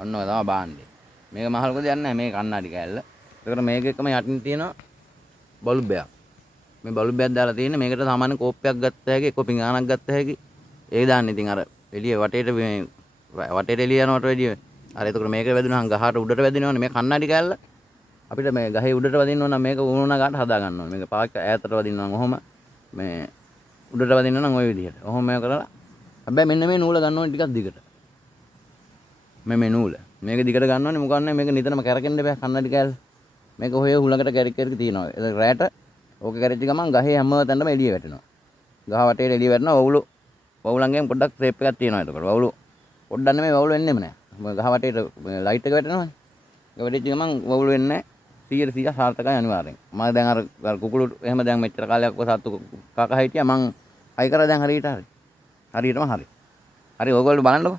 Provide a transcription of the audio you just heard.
ඔන්න ඔය තමයි බාන්නේ. මේක මහලුක දෙයක් නැහැ මේ කණ්ණාඩි කෑල්ල. ඒකට මේක එකම යටින් තියෙනවා බල්බයක්. මේ බල්බයක් දාලා තියෙන්නේ මේකට සාමාන්‍ය කෝප්පයක් ගත්ත හැකි එක්ක පිඟානක් ගත්ත හැකි. ඒ දාන්නේ ඉතින් අර එළිය වටේට මේ වටේට එළිය යනවට වැඩිය අර එතකොට මේක වැදුනහම ගහට උඩට වැදිනවනේ මේ කණ්ණාඩි කෑල්ල. අපිට මේ ගහේ උඩට වදින්න ඕන නම් මේක උණුනා ගාට හදා ගන්න ඕනේ. මේක පාක් ඈතට වදින්න නම් ඔහොම මේ උඩට වදින්න නම් ওই විදිහට. ඔහොම මේක කරලා හැබැයි මෙන්න මේ නූල ගන්න ඕනේ ටිකක් දිගට. මේ නූල. මේක දිගට ගන්න ඕනේ මොකක් නැහැ මේක නිතරම කැරකෙන්න බෑ කන්නඩි කෑල්ල. මේක ඔය හුලඟට කැරික් කැරික් තියෙනවා. ඒක රැට ඕක කැරිච්ච ගමන් ගහේ හැම තැනම එළිය වැටෙනවා. ගහ වටේට එළිය වැටෙනවා. වවුලංගෙන් පොඩ්ඩක් ට්‍රේප් එකක් තියෙනවා ඒකට. වවුල පොඩ්ඩක් නෙමෙයි වවුල වෙන්නෙම නෑ. ගහ වටේට ලයිට් එක වැටෙනවානේ. ඒක වැටිච්ච ගමන් වවුල වෙන්නේ 100% සාර්ථකයි අනිවාර්යෙන්. මම දැන් අර කුකුළු එහෙම දැන් මෙච්චර කාලයක් ඔය සත්තු කකා හිටියා මං අයි කරා දැන් හරියටම හරි. හරි. ඕගොල්ලෝ බලන්නකෝ.